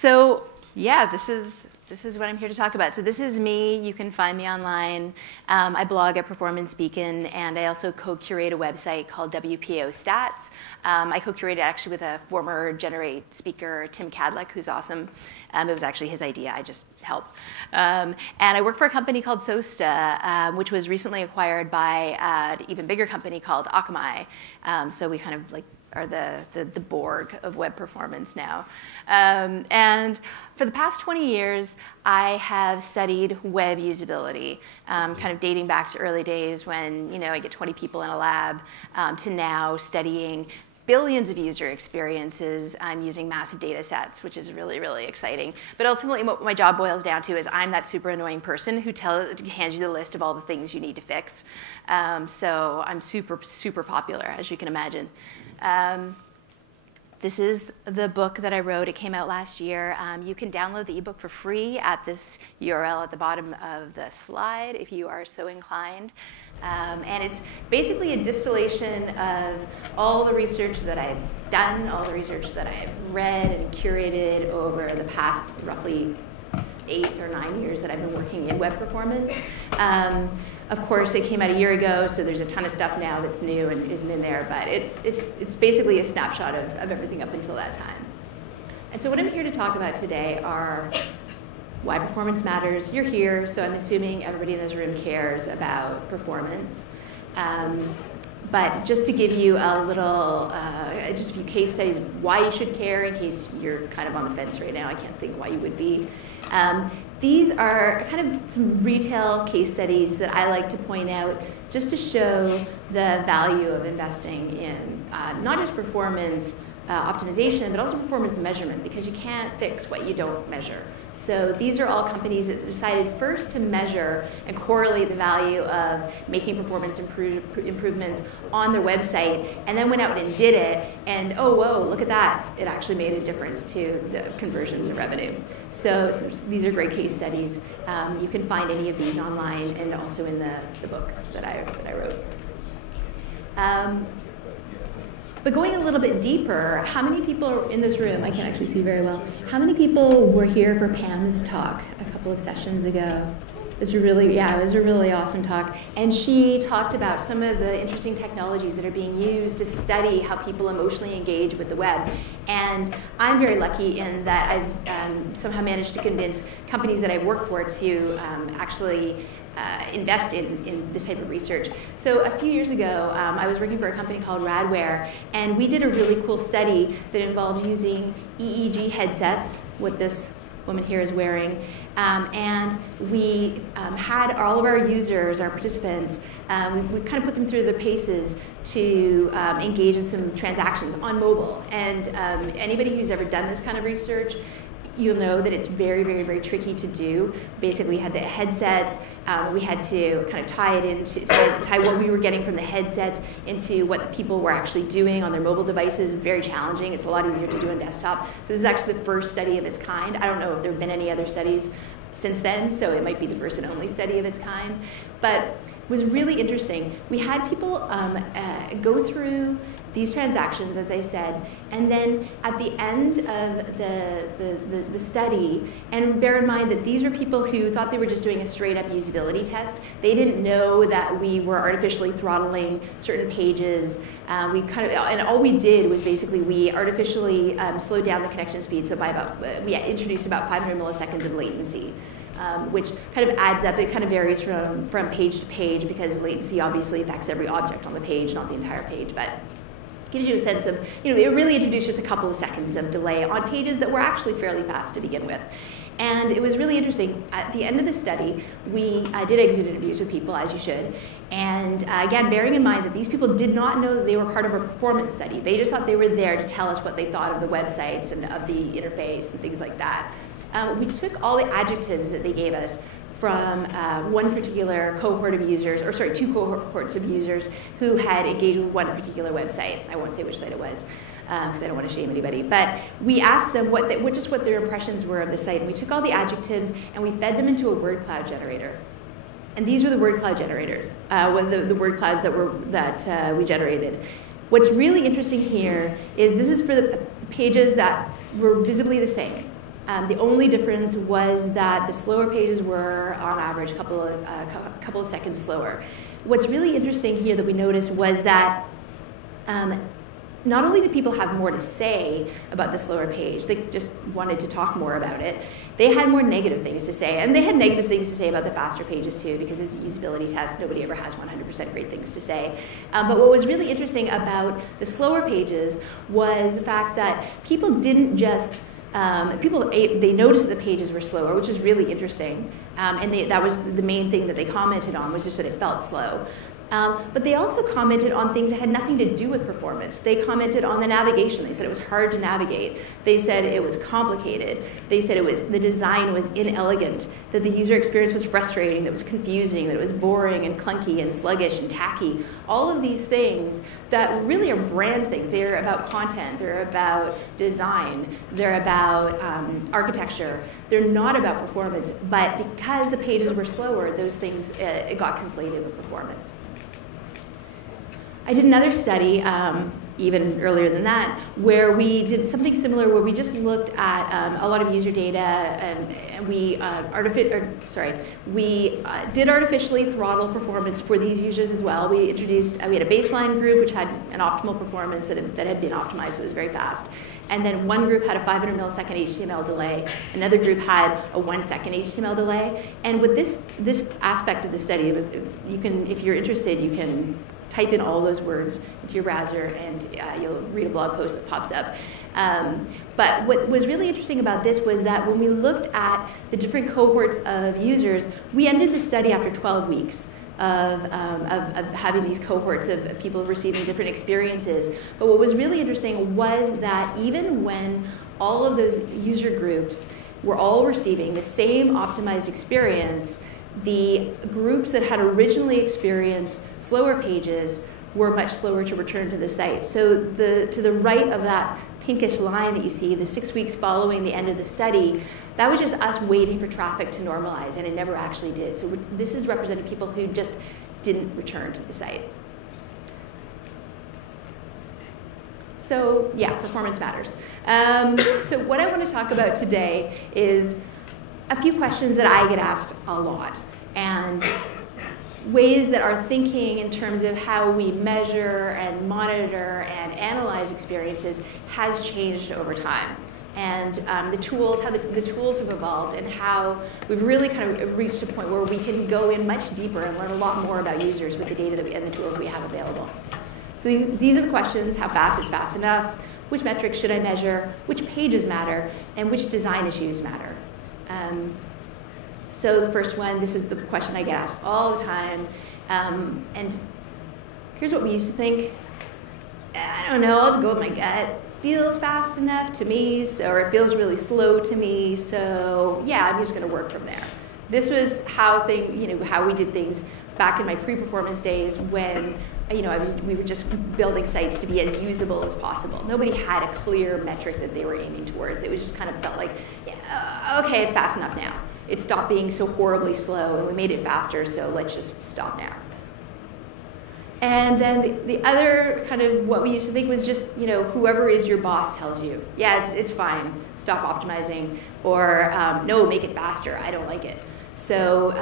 So yeah, this is what I'm here to talk about. So this is me. You can find me online. I blog at Performance Beacon, and I also co-curate a website called WPO Stats. I co-curated actually with a former Generate speaker, Tim Cadlick, who's awesome. It was actually his idea. I just help. And I work for a company called Sosta, which was recently acquired by an even bigger company called Akamai. So we kind of like are the Borg of web performance now. And for the past 20 years, I have studied web usability, kind of dating back to early days when I get 20 people in a lab, to now studying billions of user experiences. I'm using massive data sets, which is really, really exciting. But ultimately, what my job boils down to is I'm that super annoying person who hands you the list of all the things you need to fix. So I'm super, super popular, as you can imagine. This is the book that I wrote. It came out last year. You can download the ebook for free at this URL at the bottom of the slide if you are so inclined. And it's basically a distillation of all the research that I've done, all the research that I've read and curated over the past roughly 8 or 9 years that I've been working in web performance. Of course, it came out a year ago, so there's a ton of stuff now that's new and isn't in there, but it's basically a snapshot of everything up until that time. And so what I'm here to talk about today are why performance matters. You're here, so I'm assuming everybody in this room cares about performance. But just to give you a little, just a few case studies of why you should care in case you're kind of on the fence right now. I can't think why you would be. These are kind of some retail case studies that I like to point out just to show the value of investing in not just performance optimization, but also performance measurement, because you can't fix what you don't measure. So these are all companies that decided first to measure and correlate the value of making performance improvements on their website, and then went out and did it, and oh, whoa, look at that. It actually made a difference to the conversions and revenue. So these are great case studies. You can find any of these online and also in the book that I wrote. But going a little bit deeper, how many people in this room, I can't actually see very well, how many people were here for Pam's talk a couple of sessions ago? It was a really awesome talk. And she talked about some of the interesting technologies that are being used to study how people emotionally engage with the web. And I'm very lucky in that I've somehow managed to convince companies that I've worked for to actually invest in this type of research. So a few years ago, I was working for a company called Radware, and we did a really cool study that involved using EEG headsets, what this woman here is wearing, and we had all of our users, our participants, we kind of put them through their paces to engage in some transactions on mobile. And anybody who's ever done this kind of research, you'll know that it's very, very, very tricky to do. Basically, we had the headsets. We had to kind of tie it into, tie what we were getting from the headsets into what the people were actually doing on their mobile devices. Very challenging. It's a lot easier to do on desktop. So this is actually the first study of its kind. I don't know if there have been any other studies since then, so it might be the first and only study of its kind. But it was really interesting. We had people go through these transactions, as I said, and then at the end of the study, and bear in mind that these were people who thought they were just doing a straight up usability test. They didn't know that we were artificially throttling certain pages. And all we did was basically we artificially slowed down the connection speed. So we introduced about 500 milliseconds of latency. Which kind of adds up. It kind of varies from page to page because latency obviously affects every object on the page, not the entire page, but gives you a sense of, it really introduced just a couple of seconds of delay on pages that were actually fairly fast to begin with. And it was really interesting. At the end of the study, we did exit interviews with people, as you should. And again, bearing in mind that these people did not know that they were part of a performance study. They just thought they were there to tell us what they thought of the websites and of the interface and things like that. We took all the adjectives that they gave us from one particular cohort of users, or sorry, 2 cohorts of users who had engaged with one particular website. I won't say which site it was, because I don't want to shame anybody. But we asked them what their impressions were of the site. And we took all the adjectives and we fed them into a word cloud generator. And these were the word cloud generators, the word clouds that we generated. What's really interesting here is this is for the pages that were visibly the same. The only difference was that the slower pages were, on average, a couple of seconds slower. What's really interesting here that we noticed was that not only did people have more to say about the slower page, they just wanted to talk more about it, they had more negative things to say. And they had negative things to say about the faster pages too, because it's a usability test. Nobody ever has 100% great things to say. But what was really interesting about the slower pages was the fact that people didn't just, they noticed that the pages were slower, which is really interesting. And that was the main thing that they commented on, was just that it felt slow. But they also commented on things that had nothing to do with performance. They commented on the navigation. They said it was hard to navigate. They said it was complicated. They said the design was inelegant, that the user experience was frustrating, that it was confusing, that it was boring and clunky and sluggish and tacky. All of these things that really are brand things. They're about content. They're about design. They're about architecture. They're not about performance. But because the pages were slower, those things it got conflated with performance. I did another study, even earlier than that, where we did something similar, where we just looked at a lot of user data, and we did artificially throttle performance for these users as well. We had a baseline group which had an optimal performance that had been optimized, so it was very fast. And then one group had a 500 millisecond HTML delay. Another group had a 1 second HTML delay. And with this aspect of the study, if you're interested, you can type in all those words into your browser, and you'll read a blog post that pops up. But what was really interesting about this was that when we looked at the different cohorts of users, we ended the study after 12 weeks of having these cohorts of people receiving different experiences. But what was really interesting was that even when all of those user groups were all receiving the same optimized experience, the groups that had originally experienced slower pages were much slower to return to the site. So to the right of that pinkish line that you see, the 6 weeks following the end of the study, that was just us waiting for traffic to normalize, and it never actually did. So this is representing people who just didn't return to the site. So yeah, performance matters. So what I want to talk about today is a few questions that I get asked a lot, and ways that our thinking in terms of how we measure and monitor and analyze experiences has changed over time. And how the tools have evolved, and how we've really kind of reached a point where we can go in much deeper and learn a lot more about users with the data and the tools we have available. So these are the questions: how fast is fast enough? Which metrics should I measure? Which pages matter? And which design issues matter? So the first one, this is the question I get asked all the time. And here's what we used to think. I don't know, I'll just go with my gut. Feels fast enough to me, or it feels really slow to me, so yeah, I'm just going to work from there. This was how we did things back in my pre-performance days, when we were just building sites to be as usable as possible. Nobody had a clear metric that they were aiming towards. It was just kind of felt like, yeah, okay, it's fast enough now. It stopped being so horribly slow, and we made it faster, so let's just stop now. And then the other kind of what we used to think was just, whoever is your boss tells you, yeah, it's fine, stop optimizing, or no, make it faster, I don't like it. So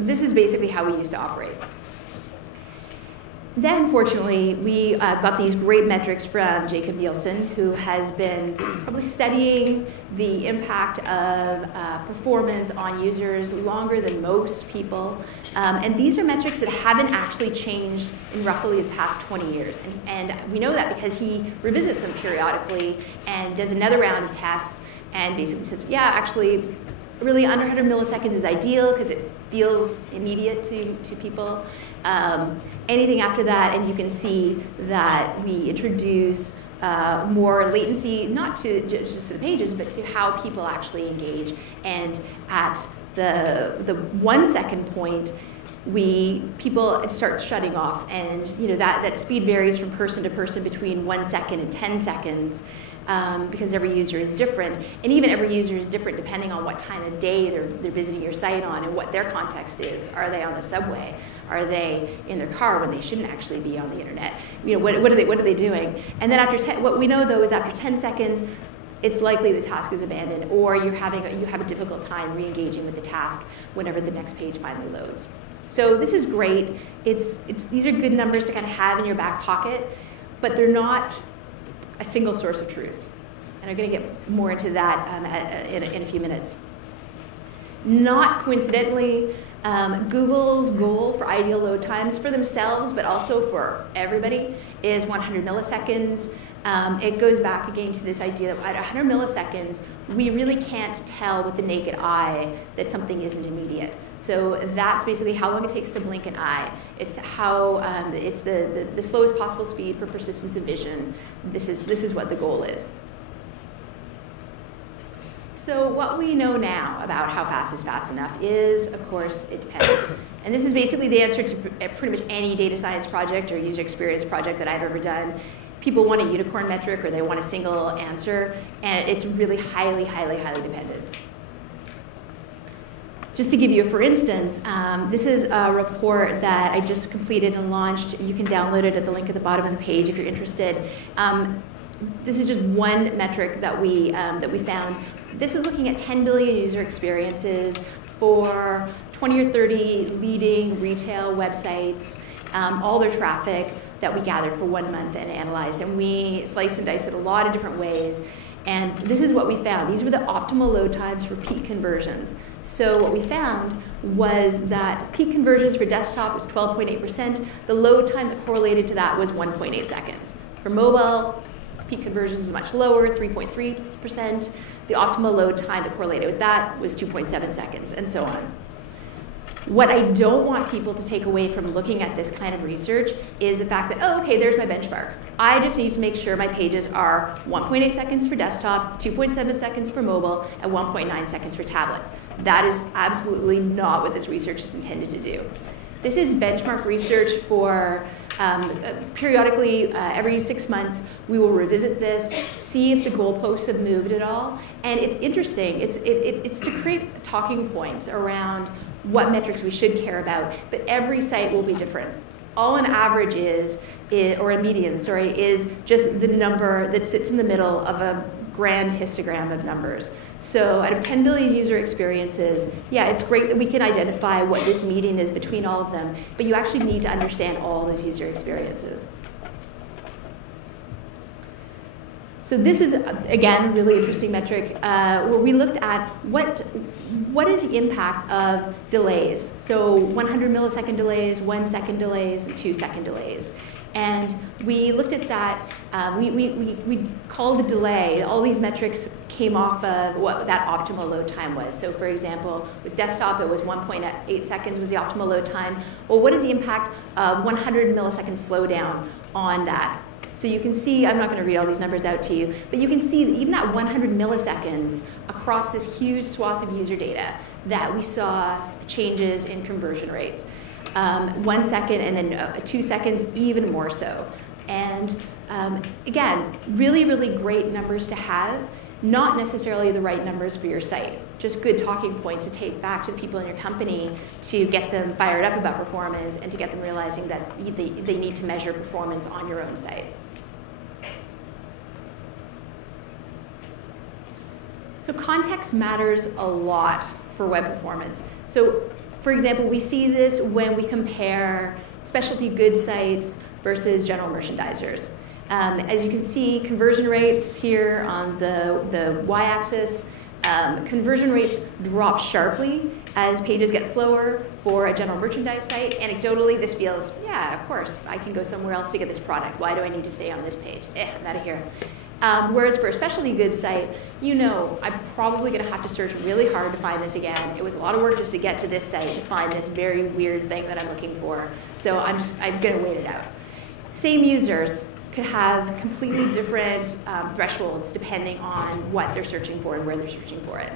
this is basically how we used to operate. Then, fortunately, we got these great metrics from Jacob Nielsen, who has been probably studying the impact of performance on users longer than most people. And these are metrics that haven't actually changed in roughly the past 20 years. And we know that because he revisits them periodically and does another round of tests and basically says, yeah, actually, really under 100 milliseconds is ideal because it feels immediate to people. Anything after that, and you can see that we introduce more latency, not to just to the pages, but to how people actually engage. And at the 1 second point, people start shutting off, and that speed varies from person to person between 1 second and 10 seconds. Because every user is different, and even every user is different depending on what time of day they're visiting your site on and what their context is. Are they on the subway? Are they in their car when they shouldn't actually be on the internet? What are they doing? And then what we know though is after 10 seconds, it's likely the task is abandoned, or you have a difficult time re-engaging with the task whenever the next page finally loads. So this is great. These are good numbers to kind of have in your back pocket, but they're not a single source of truth. And I'm going to get more into that in a few minutes. Not coincidentally, Google's goal for ideal load times for themselves, but also for everybody, is 100 milliseconds. It goes back again to this idea that at 100 milliseconds, we really can't tell with the naked eye that something isn't immediate. So that's basically how long it takes to blink an eye. It's how it's the slowest possible speed for persistence of vision. This is what the goal is. So what we know now about how fast is fast enough is, of course, it depends. And this is basically the answer to pretty much any data science project or user experience project that I've ever done. People want a unicorn metric or they want a single answer, and it's really highly, highly, highly dependent. Just to give you a for instance, this is a report that I just completed and launched. You can download it at the link at the bottom of the page if you're interested. This is just one metric that we found. This is looking at 10 billion user experiences for 20 or 30 leading retail websites, all their traffic that we gathered for 1 month and analyzed. And we sliced and diced it a lot of different ways. And this is what we found. These were the optimal load times for peak conversions. So what we found was that peak conversions for desktop was 12.8%. The load time that correlated to that was 1.8 seconds. For mobile, peak conversions was much lower, 3.3%. The optimal load time that correlated with that was 2.7 seconds, and so on. What I don't want people to take away from looking at this kind of research is the fact that, oh, okay, there's my benchmark. I just need to make sure my pages are 1.8 seconds for desktop, 2.7 seconds for mobile, and 1.9 seconds for tablets. That is absolutely not what this research is intended to do. This is benchmark research for periodically, every 6 months, we will revisit this, see if the goalposts have moved at all. And it's interesting. It's to create talking points around what metrics we should care about, but every site will be different. All an average is or a median, sorry, is just the number that sits in the middle of a grand histogram of numbers. So out of 10 billion user experiences, yeah, it's great that we can identify what this median is between all of them, but you actually need to understand all those user experiences. So this is, again, a really interesting metric where we looked at what is the impact of delays. So 100 millisecond delays, 1 second delays, and 2 second delays. And we looked at that, we called the delay, all these metrics came off of what that optimal load time was. So for example, with desktop, it was 1.8 seconds was the optimal load time. Well, what is the impact of 100 millisecond slowdown on that? So you can see, I'm not going to read all these numbers out to you, but you can see that even at 100 milliseconds across this huge swath of user data that we saw changes in conversion rates. 1 second and then 2 seconds, even more so. And again, really, really great numbers to have, not necessarily the right numbers for your site, just good talking points to take back to the people in your company to get them fired up about performance and to get them realizing that they need to measure performance on your own site. So context matters a lot for web performance. So for example, we see this when we compare specialty goods sites versus general merchandisers. As you can see, conversion rates here on the y-axis, conversion rates drop sharply as pages get slower for a general merchandise site. Anecdotally, this feels, yeah, of course, I can go somewhere else to get this product. Why do I need to stay on this page? I'm out of here. Whereas for a specialty goods site, you know, I'm probably going to have to search really hard to find this again. It was a lot of work just to get to this site to find this very weird thing that I'm looking for. So I'm going to wait it out. Same users could have completely different thresholds depending on what they're searching for and where they're searching for it.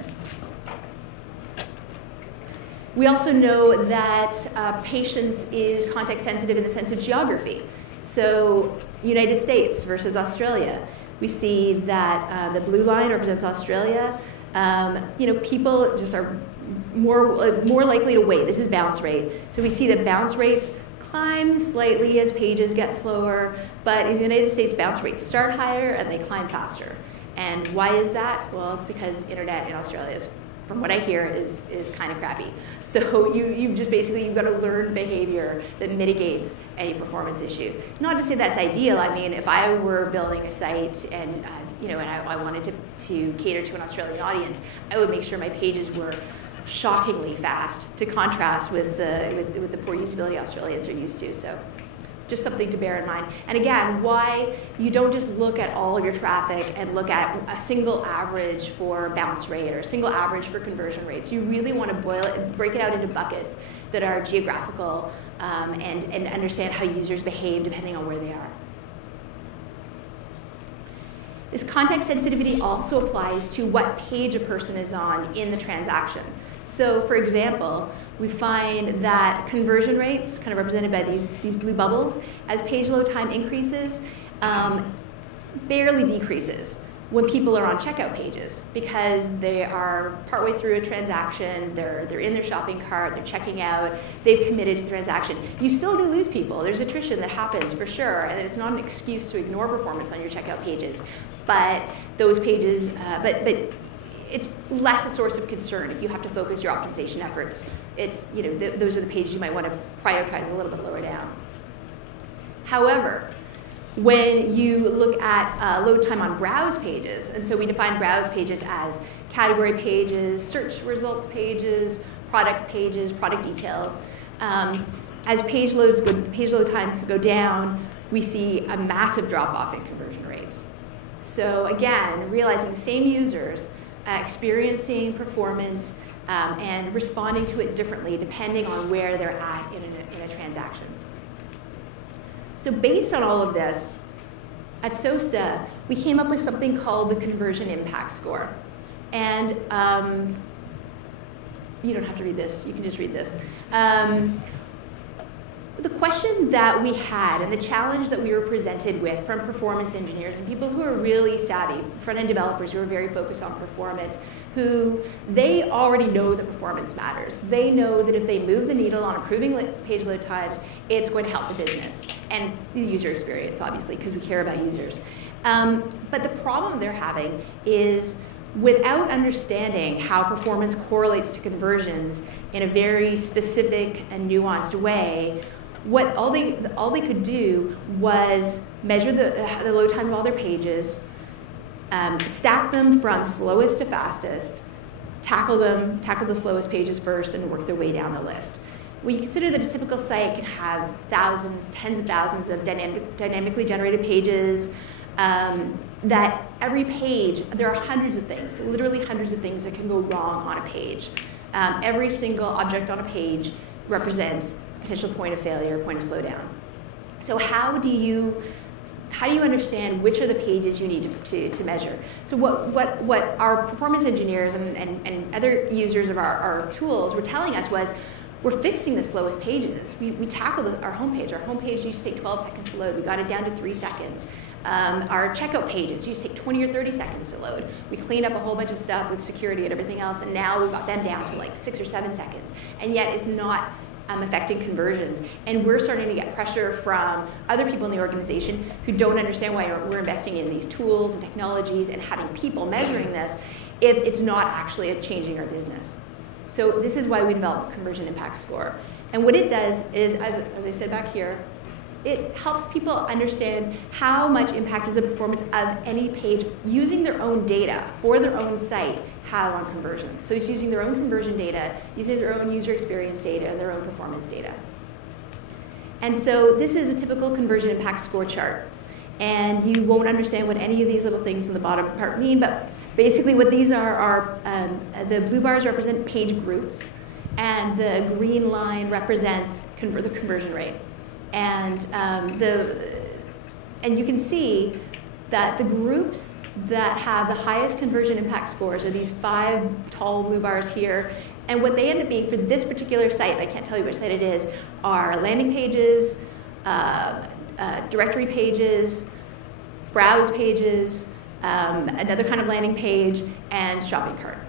We also know that patience is context sensitive in the sense of geography. So United States versus Australia. We see that the blue line represents Australia. You know, people just are more likely to wait. This is bounce rate. So we see that bounce rates climb slightly as pages get slower, but in the United States, bounce rates start higher and they climb faster. And why is that? Well, it's because internet in Australia is, from what I hear, is kind of crappy. So you've got to learn behavior that mitigates any performance issue. Not to say that's ideal. I mean, if I were building a site and I wanted to cater to an Australian audience, I would make sure my pages were shockingly fast to contrast with the poor usability Australians are used to. So just something to bear in mind. And again, why you don't just look at all of your traffic and look at a single average for bounce rate or a single average for conversion rates. You really want to break it out into buckets that are geographical and understand how users behave depending on where they are. This context sensitivity also applies to what page a person is on in the transaction. So for example, we find that conversion rates, kind of represented by these blue bubbles, as page load time increases, barely decreases when people are on checkout pages because they are partway through a transaction, they're in their shopping cart, they're checking out, they've committed to the transaction. You still do lose people. There's attrition that happens for sure, and it's not an excuse to ignore performance on your checkout pages. But those pages, but it's less a source of concern if you have to focus your optimization efforts. It's, those are the pages you might want to prioritize a little bit lower down. However, when you look at load time on browse pages, and so we define browse pages as category pages, search results pages, product details. As page load times go down, we see a massive drop-off in conversion rates. So again, realizing the same users experiencing performance and responding to it differently depending on where they're at in a transaction. So based on all of this, at SOSTA, we came up with something called the Conversion Impact Score. And you don't have to read this, you can just read this. The question that we had and the challenge that we were presented with from performance engineers and people who are really savvy, front-end developers who are very focused on performance, who they already know that performance matters. They know that if they move the needle on improving page load times, it's going to help the business and the user experience, obviously, because we care about users. But the problem they're having is without understanding how performance correlates to conversions in a very specific and nuanced way, all they could do was measure the load time of all their pages, stack them from slowest to fastest, tackle the slowest pages first, and work their way down the list. We consider that a typical site can have thousands, tens of thousands of dynamically generated pages, that every page, there are hundreds of things, literally hundreds of things that can go wrong on a page. Every single object on a page represents a potential point of failure, point of slowdown. So how do you understand which are the pages you need to measure? So what our performance engineers and other users of our tools were telling us was, we're fixing the slowest pages. We tackled our homepage. Our homepage used to take 12 seconds to load. We got it down to 3 seconds. Our checkout pages used to take 20 or 30 seconds to load. We cleaned up a whole bunch of stuff with security and everything else, and now we've got them down to like 6 or 7 seconds. And yet it's not affecting conversions. And we're starting to get pressure from other people in the organization who don't understand why we're investing in these tools and technologies and having people measuring this if it's not actually changing our business. So this is why we developed the Conversion Impact Score. And what it does is, as I said back here, it helps people understand how much impact does the performance of any page using their own data for their own site have on conversions. So it's using their own conversion data, using their own user experience data, and their own performance data. And so this is a typical Conversion Impact Score chart. And you won't understand what any of these little things in the bottom part mean, but basically what these are the blue bars represent page groups, and the green line represents the conversion rate. And you can see that the groups that have the highest conversion impact scores are these 5 tall blue bars here. And what they end up being for this particular site, I can't tell you which site it is, are landing pages, directory pages, browse pages, another kind of landing page, and shopping cart.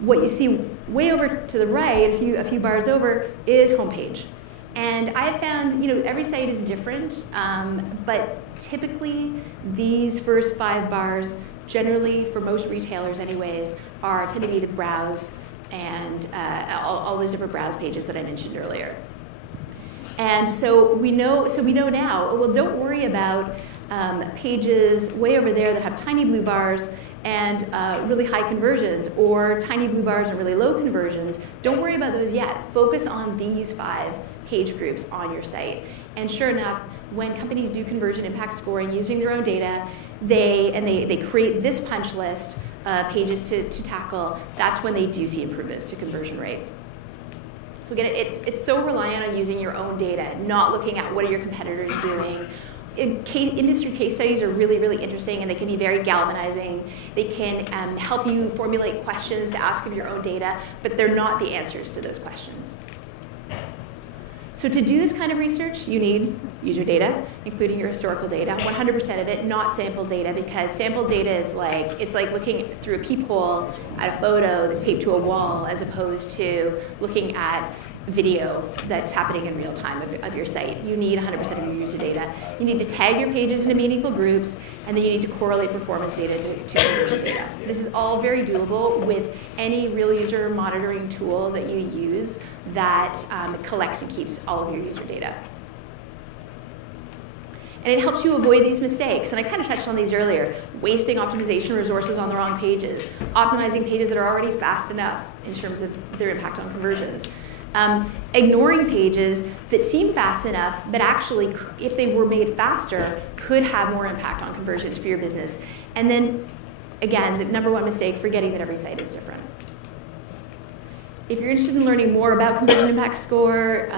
What you see way over to the right, a few bars over, is homepage. And I have found, every site is different, but typically these first 5 bars generally, for most retailers anyways, tend to be the browse and all those different browse pages that I mentioned earlier. And so we know now, well, don't worry about pages way over there that have tiny blue bars and really high conversions, or tiny blue bars and really low conversions. Don't worry about those yet. Focus on these 5 page groups on your site. And sure enough, when companies do conversion impact scoring using their own data, they create this punch list pages to tackle. That's when they do see improvements to conversion rate. So again, it's so reliant on using your own data, not looking at what are your competitors doing. Industry case studies are really, really interesting, and they can be very galvanizing. They can help you formulate questions to ask of your own data, but they're not the answers to those questions. So to do this kind of research, you need user data, including your historical data, 100% of it, not sample data, because sample data is it's like looking through a peephole at a photo that's taped to a wall, as opposed to looking at video that's happening in real time of your site. You need 100% of your user data. You need to tag your pages into meaningful groups, and then you need to correlate performance data to conversion data. This is all very doable with any real user monitoring tool that you use that collects and keeps all of your user data. And it helps you avoid these mistakes. And I kind of touched on these earlier. Wasting optimization resources on the wrong pages. Optimizing pages that are already fast enough in terms of their impact on conversions. Ignoring pages that seem fast enough, but actually, if they were made faster, could have more impact on conversions for your business. And then, again, the #1 mistake, forgetting that every site is different. If you're interested in learning more about Conversion Impact Score,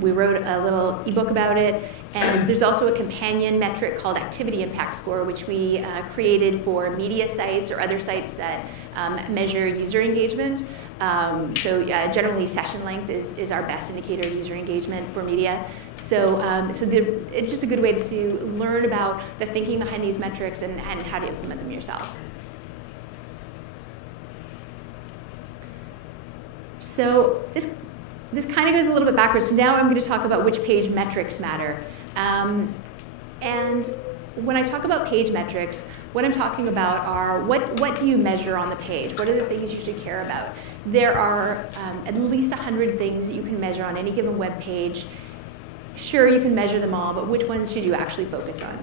we wrote a little ebook about it. And there's also a companion metric called Activity Impact Score, which we created for media sites or other sites that measure user engagement. Generally, session length is our best indicator of user engagement for media. It's just a good way to learn about the thinking behind these metrics and how to implement them yourself. So this kind of goes a little bit backwards. So now I'm going to talk about which page metrics matter. And when I talk about page metrics, what I'm talking about are what do you measure on the page? What are the things you should care about? There are at least 100 things that you can measure on any given web page. Sure, you can measure them all, but which ones should you actually focus on?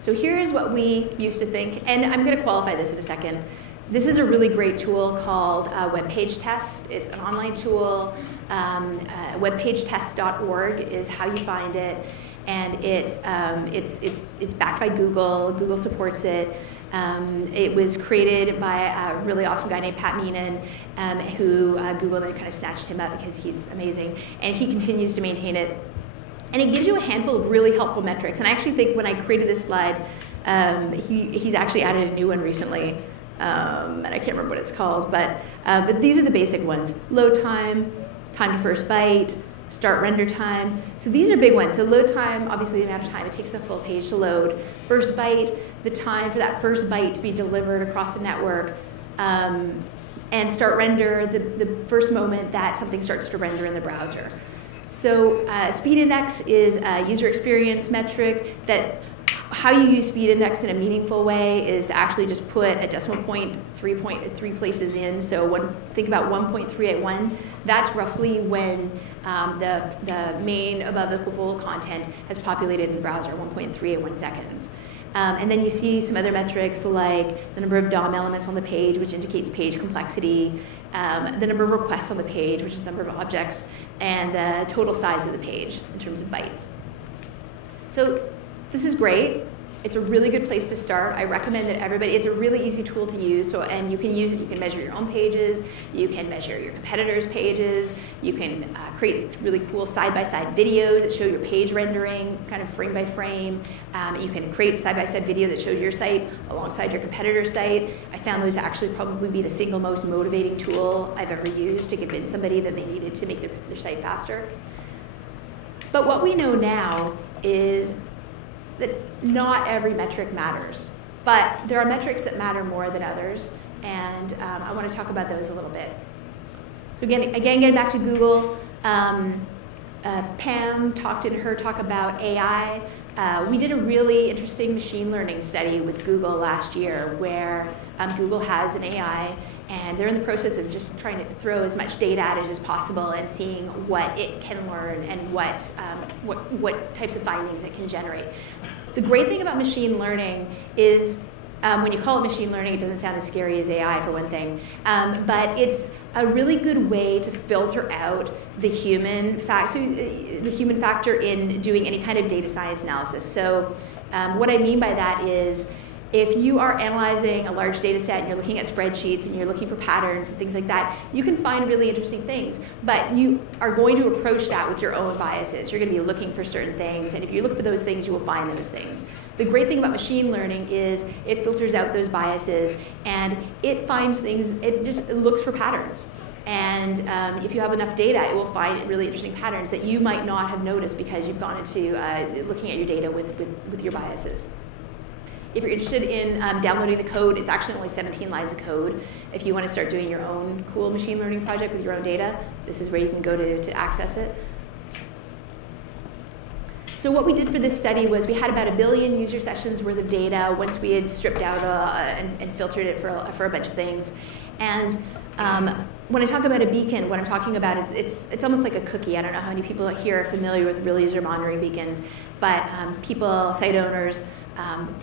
So here's what we used to think, and I'm going to qualify this in a second. This is a really great tool called Web Page Test. It's an online tool. Webpagetest.org is how you find it, and it's backed by Google. Google supports it. It was created by a really awesome guy named Pat Meenan, who Google then kind of snatched him up because he's amazing, and he continues to maintain it. And it gives you a handful of really helpful metrics. And I actually think when I created this slide, he's actually added a new one recently. And I can't remember what it's called, but these are the basic ones. Load time, time to first byte, start render time. So these are big ones. So load time, obviously the amount of time it takes a full page to load. First byte, the time for that first byte to be delivered across the network. And start render, the first moment that something starts to render in the browser. So speed index is a user experience metric that how you use speed index in a meaningful way is to actually just put a decimal point three places in. So think about 1.381. That's roughly when the main above the full content has populated in the browser, 1.381 seconds. And then you see some other metrics like the number of DOM elements on the page, which indicates page complexity, the number of requests on the page, which is the number of objects, and the total size of the page in terms of bytes. So this is great. It's a really good place to start. I recommend that everybody, it's a really easy tool to use, and you can use it, you can measure your own pages, you can measure your competitors' pages, you can create really cool side-by-side videos that show your page rendering, kind of frame by frame. You can create a side-by-side video that shows your site alongside your competitor's site. I found those to actually probably be the single most motivating tool I've ever used to convince somebody that they needed to make their site faster. But what we know now is that not every metric matters, but there are metrics that matter more than others, and I want to talk about those a little bit. So again, getting back to Google, Pam talked in her talk about AI. we did a really interesting machine learning study with Google last year where Google has an AI and they're in the process of just trying to throw as much data at it as possible and seeing what it can learn and what types of findings it can generate. The great thing about machine learning is when you call it machine learning, it doesn't sound as scary as AI for one thing, but it's a really good way to filter out the human factor in doing any kind of data science analysis. So what I mean by that is if you are analyzing a large data set and you're looking at spreadsheets and you're looking for patterns and things like that, you can find really interesting things, but you are going to approach that with your own biases. You're going to be looking for certain things, and if you look for those things, you will find them as things. The great thing about machine learning is it filters out those biases and it finds things, it just looks for patterns. And if you have enough data, it will find really interesting patterns that you might not have noticed because you've gone into looking at your data with your biases. If you're interested in downloading the code, it's actually only 17 lines of code. If you want to start doing your own cool machine learning project with your own data, this is where you can go to access it. So what we did for this study was we had about 1 billion user sessions worth of data once we had stripped out and filtered it for a bunch of things. And when I talk about a beacon, what I'm talking about is it's almost like a cookie. I don't know how many people here are familiar with real user monitoring beacons, but site owners,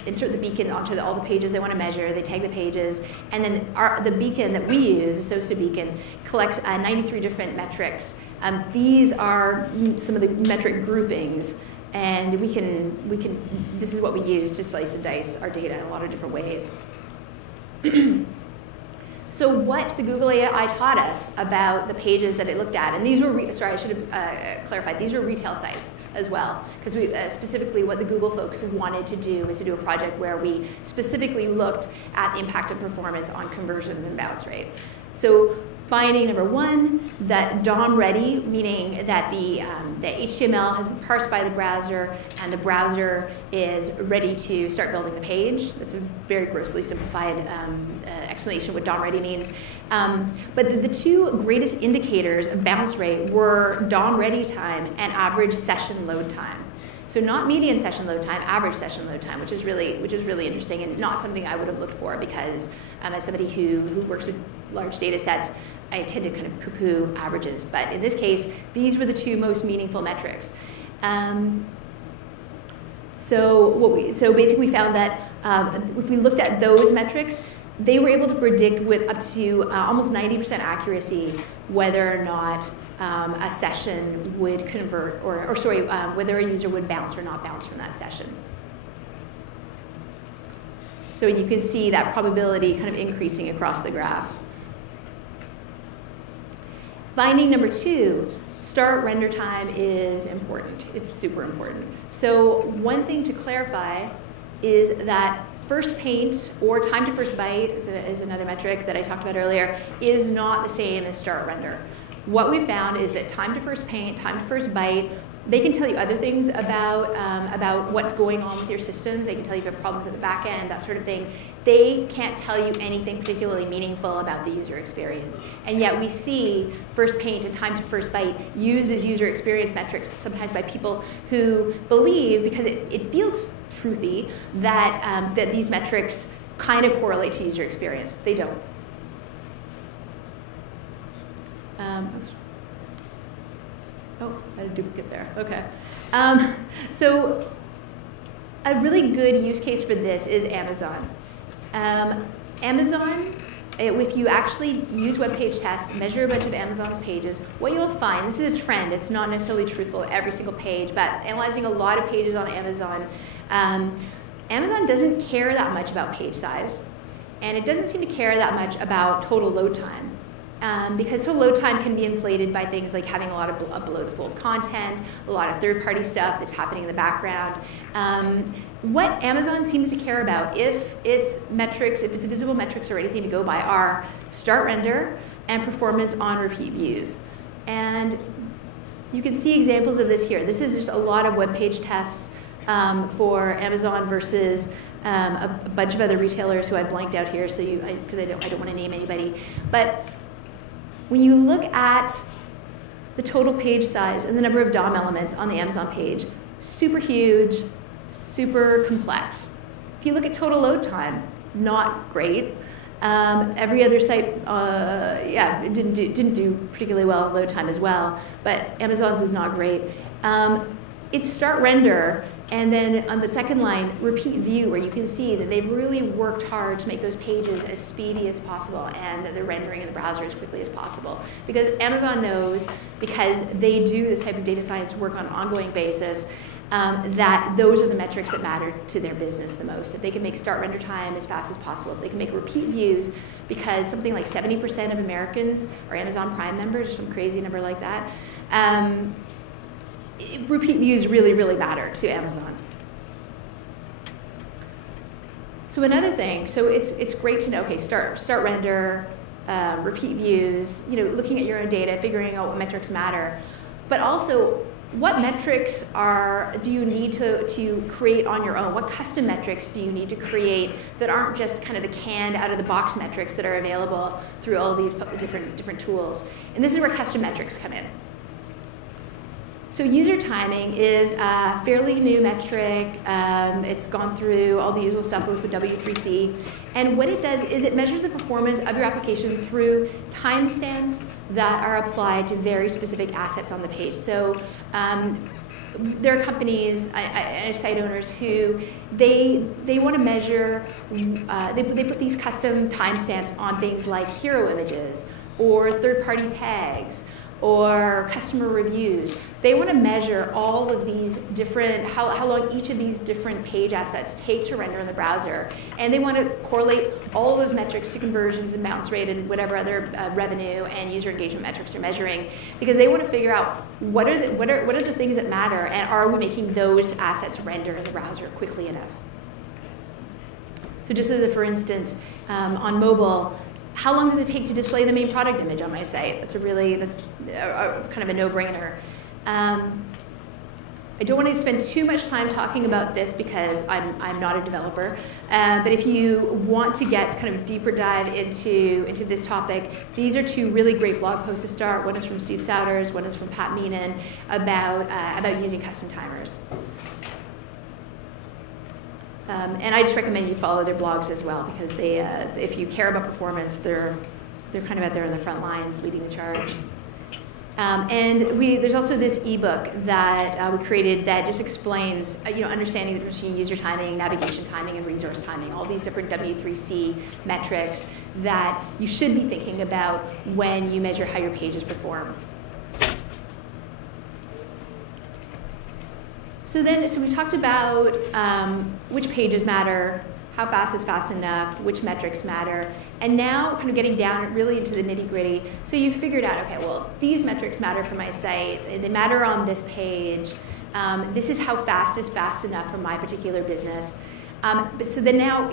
insert the beacon onto all the pages they want to measure, they tag the pages, and then the beacon that we use, the SOSA beacon, collects 93 different metrics. These are some of the metric groupings, and this is what we use to slice and dice our data in a lot of different ways. So what the Google AI taught us about the pages that it looked at, and these were, sorry, I should have clarified, these were retail sites as well, because we specifically what the Google folks wanted to do was to do a project where we specifically looked at the impact of performance on conversions and bounce rate. So finding number one, that DOM ready, meaning that the HTML has been parsed by the browser and the browser is ready to start building the page. That's a very grossly simplified explanation of what DOM ready means. But the two greatest indicators of bounce rate were DOM ready time and average session load time. So not median session load time, average session load time, which is really interesting and not something I would have looked for because as somebody who works with large data sets, I tend to kind of poo-poo averages. But in this case, these were the two most meaningful metrics. So basically we found that if we looked at those metrics, they were able to predict with up to almost 90% accuracy whether or not a session would convert, whether a user would bounce or not bounce from that session. So you can see that probability kind of increasing across the graph. Finding number two, start render time is important. It's super important. So one thing to clarify is that first paint or time to first byte is another metric that I talked about earlier, is not the same as start render. What we found is that time to first paint, time to first byte, they can tell you other things about what's going on with your systems. They can tell you if you have problems at the back end, that sort of thing. They can't tell you anything particularly meaningful about the user experience. And yet we see first paint and time to first byte used as user experience metrics, sometimes by people who believe, because it feels truthy, that these metrics kind of correlate to user experience. They don't. Oh, I had a duplicate there. Okay. So a really good use case for this is Amazon. Amazon, if you actually use web page test, measure a bunch of Amazon's pages, what you'll find, this is a trend, it's not necessarily truthful every single page, but analyzing a lot of pages on Amazon, Amazon doesn't care that much about page size, and it doesn't seem to care that much about total load time. Because total load time can be inflated by things like having a lot of below the fold content, a lot of third-party stuff that's happening in the background. What Amazon seems to care about, if its visible metrics or anything to go by, are start render and performance on repeat views. And you can see examples of this here. This is just a lot of web page tests for Amazon versus a bunch of other retailers who I blanked out here, so because I don't want to name anybody. But when you look at the total page size and the number of DOM elements on the Amazon page, super huge, super complex. If you look at total load time, not great. Every other site, didn't do particularly well on load time as well, but Amazon's is not great. It's start render, and then on the second line, repeat view, where you can see that they've really worked hard to make those pages as speedy as possible and that they're rendering in the browser as quickly as possible. Because Amazon knows, because they do this type of data science work on an ongoing basis, that those are the metrics that matter to their business the most. If they can make start render time as fast as possible, if they can make repeat views, because something like 70% of Americans are Amazon Prime members, or some crazy number like that, repeat views really, really matter to Amazon. So another thing, so it's great to know, okay, start render, repeat views, looking at your own data, figuring out what metrics matter, but also what metrics do you need to create on your own? What custom metrics do you need to create that aren't just kind of the canned out of the box metrics that are available through all these different tools? And this is where custom metrics come in. So user timing is a fairly new metric. It's gone through all the usual stuff with W3C. And what it does is it measures the performance of your application through timestamps that are applied to very specific assets on the page. So there are companies and site owners who they want to measure, they put these custom timestamps on things like hero images or third-party tags or customer reviews. They want to measure all of these different, how long each of these different page assets take to render in the browser. And they want to correlate all of those metrics to conversions and bounce rate and whatever other revenue and user engagement metrics they're measuring, because they want to figure out what are the things that matter, and are we making those assets render in the browser quickly enough. So just as a for instance, on mobile, how long does it take to display the main product image on my site? That's kind of a no-brainer. I don't want to spend too much time talking about this because I'm not a developer. But if you want to get kind of a deeper dive into this topic, these are two really great blog posts to start. One is from Steve Souders, one is from Pat Meenan about using custom timers. And I just recommend you follow their blogs as well, because they, if you care about performance, they're kind of out there on the front lines leading the charge. And there's also this ebook that we created that just explains, understanding the difference between user timing, navigation timing, and resource timing, all these different W3C metrics that you should be thinking about when you measure how your pages perform. So we've talked about which pages matter, how fast is fast enough, which metrics matter, and now kind of getting down really into the nitty-gritty. So you've figured out, okay, well, these metrics matter for my site, they matter on this page, this is how fast is fast enough for my particular business. But so then now,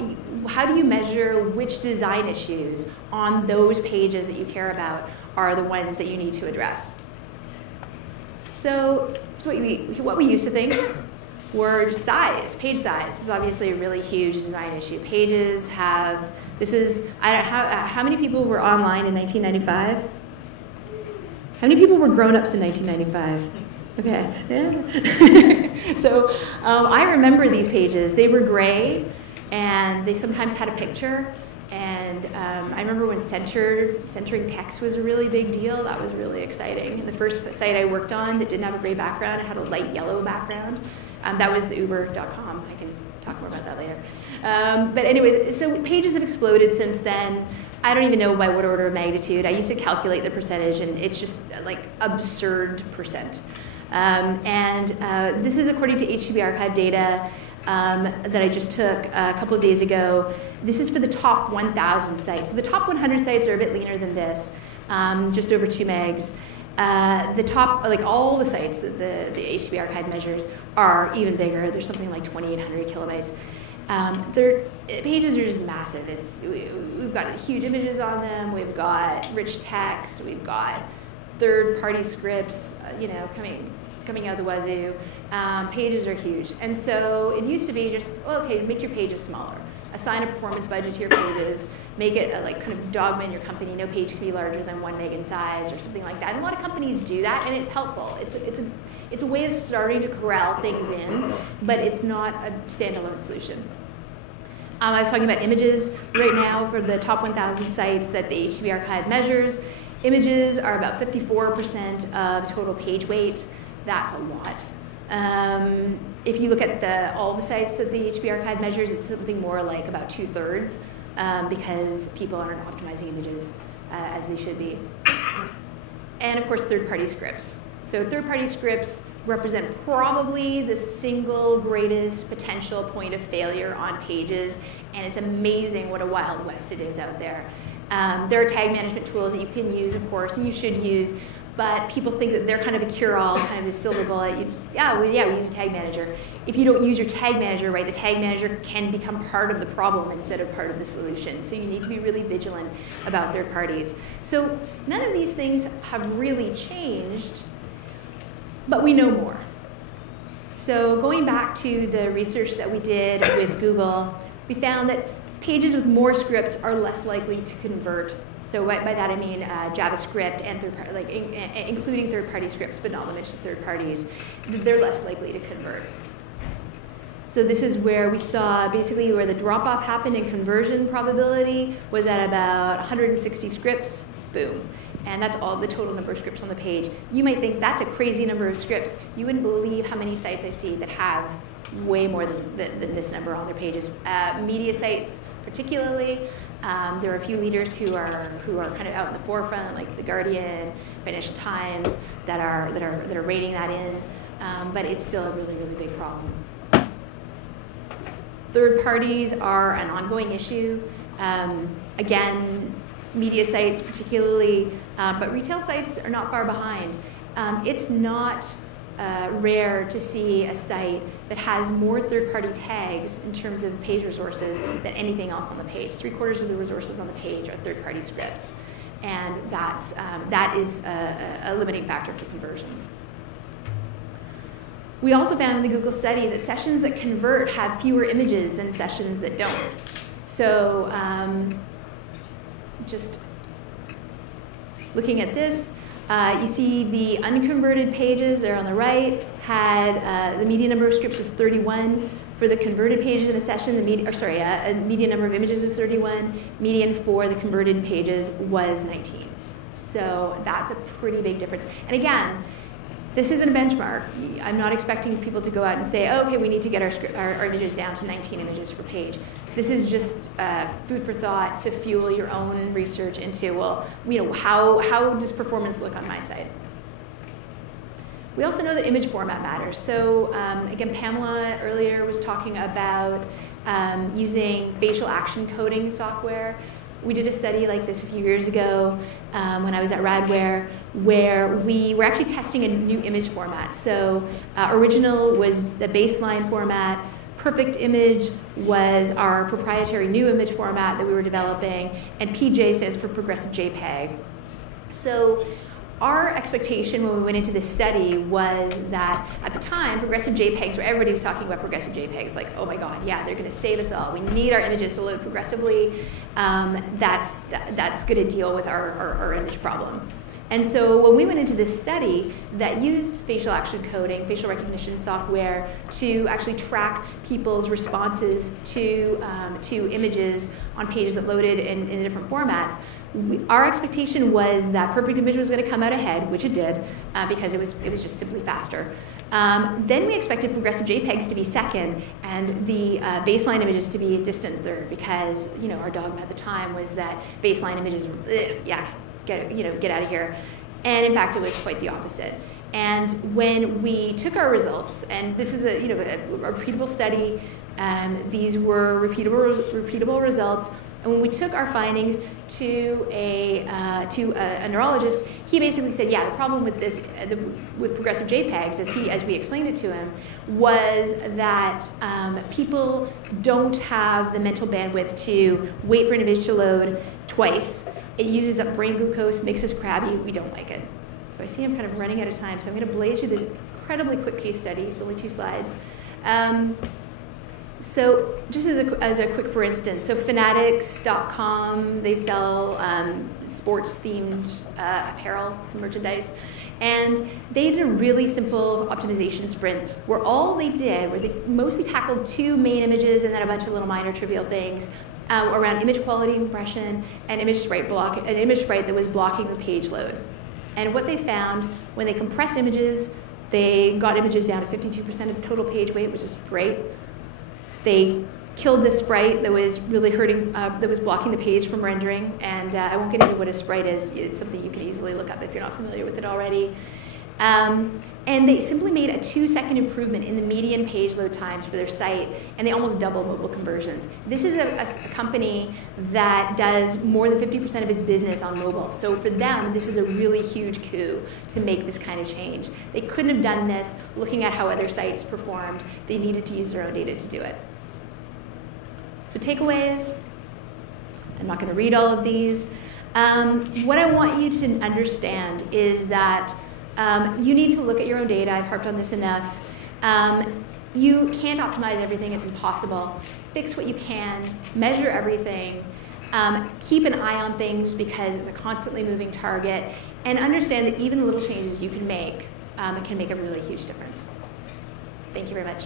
how do you measure which design issues on those pages that you care about are the ones that you need to address? So what we used to think were size, page size is obviously a really huge design issue. Pages have, how many people were online in 1995? How many people were grown-ups in 1995? Okay, yeah. So I remember these pages. They were gray, and they sometimes had a picture. And I remember when centering text was a really big deal. That was really exciting. The first site I worked on that didn't have a gray background, it had a light yellow background. That was the Uber.com. I can talk more about that later. But anyways, so pages have exploded since then. I don't even know by what order of magnitude. I used to calculate the percentage, and it's just like absurd percent. This is according to HTTP archive data that I just took a couple of days ago. This is for the top 1,000 sites. So the top 100 sites are a bit leaner than this, just over 2 megs. The top, like all the sites that the HTTP archive measures are even bigger. There's something like 2,800 kilobytes. Pages are just massive. We've got huge images on them. We've got rich text. We've got third-party scripts, coming out of the wazoo. Pages are huge. And so it used to be just, okay, make your pages smaller. assign a performance budget to your pages, make it a, like kind of dogma in your company, no page can be larger than 1 meg in size or something like that. And a lot of companies do that, and it's helpful. It's a way of starting to corral things in, but it's not a standalone solution. I was talking about images right now for the top 1,000 sites that the HTTP archive measures. Images are about 54% of total page weight. That's a lot. If you look at all the sites that the HTTP archive measures, it's something more like about 2/3 because people aren't optimizing images as they should be. And of course, third-party scripts. So third-party scripts represent probably the single greatest potential point of failure on pages, and it's amazing what a wild west it is out there. There are tag management tools that you can use, of course, and you should use, but people think that they're kind of a cure-all, kind of a silver bullet. We use a tag manager. If you don't use your tag manager right, the tag manager can become part of the problem instead of part of the solution. So you need to be really vigilant about third parties. So none of these things have really changed, but we know more. So going back to the research that we did with Google, we found that pages with more scripts are less likely to convert. So by that I mean JavaScript and including third-party scripts, but not limited to third parties. They're less likely to convert. So this is where we saw basically where the drop-off happened in conversion probability was at about 160 scripts, boom. And that's all the total number of scripts on the page. You might think that's a crazy number of scripts. You wouldn't believe how many sites I see that have way more than this number on their pages. Media sites particularly, there are a few leaders who are kind of out in the forefront, like The Guardian, Financial Times, that are rating that in, but it's still a really, really big problem. Third parties are an ongoing issue. Again, media sites particularly, but retail sites are not far behind. It's not rare to see a site that has more third-party tags in terms of page resources than anything else on the page. 3/4 of the resources on the page are third-party scripts, and that is a limiting factor for conversions. We also found in the Google study that sessions that convert have fewer images than sessions that don't. So just looking at this, you see the unconverted pages there on the right had the median number of scripts was 31. For the converted pages in a session, a median number of images is 31. Median for the converted pages was 19. So that's a pretty big difference. And again, this isn't a benchmark. I'm not expecting people to go out and say, oh, okay, we need to get our images down to 19 images per page. This is just food for thought to fuel your own research into, well, how does performance look on my site? We also know that image format matters. So again, Pamela earlier was talking about using facial action coding software. We did a study like this a few years ago when I was at Radware, where we were actually testing a new image format. So original was the baseline format. Perfect image was our proprietary new image format that we were developing, and PJ stands for progressive JPEG. So our expectation when we went into this study was that at the time, progressive JPEGs, where everybody was talking about progressive JPEGs, like, oh my God, yeah, they're going to save us all. We need our images to load progressively. That's going to deal with our image problem. And so when we went into this study that used facial action coding, facial recognition software to actually track people's responses to images on pages that loaded in different formats, our expectation was that perfect image was going to come out ahead, which it did, because it was just simply faster. Then we expected progressive JPEGs to be second, and the baseline images to be a distant third, because our dogma at the time was that baseline images, get out of here. And in fact, it was quite the opposite. And when we took our results, and this is a repeatable study, these were repeatable results. And when we took our findings to a neurologist, he basically said, yeah, the problem with this, with progressive JPEGs, as we explained it to him, was that people don't have the mental bandwidth to wait for an image to load twice. It uses up brain glucose, makes us crabby. We don't like it. So I see I'm kind of running out of time, so I'm going to blaze through this incredibly quick case study. It's only 2 slides. So just as a quick for instance, so fanatics.com, they sell sports-themed apparel merchandise. And they did a really simple optimization sprint where all they did, where they mostly tackled 2 main images and then a bunch of little minor trivial things around image quality compression and image sprite an image sprite that was blocking the page load. And what they found, when they compressed images, they got images down to 52% of total page weight, which is great. They killed this sprite that was really hurting, that was blocking the page from rendering. And I won't get into what a sprite is. It's something you can easily look up if you're not familiar with it already. And they simply made a 2-second improvement in the median page load times for their site, and they almost doubled mobile conversions. This is a company that does more than 50% of its business on mobile. So for them, this is a really huge coup to make this kind of change. They couldn't have done this looking at how other sites performed. They needed to use their own data to do it. So takeaways, I'm not going to read all of these. What I want you to understand is that you need to look at your own data. I've harped on this enough. You can't optimize everything. It's impossible. Fix what you can. Measure everything. Keep an eye on things because it's a constantly moving target. And understand that even little changes you can make a really huge difference. Thank you very much.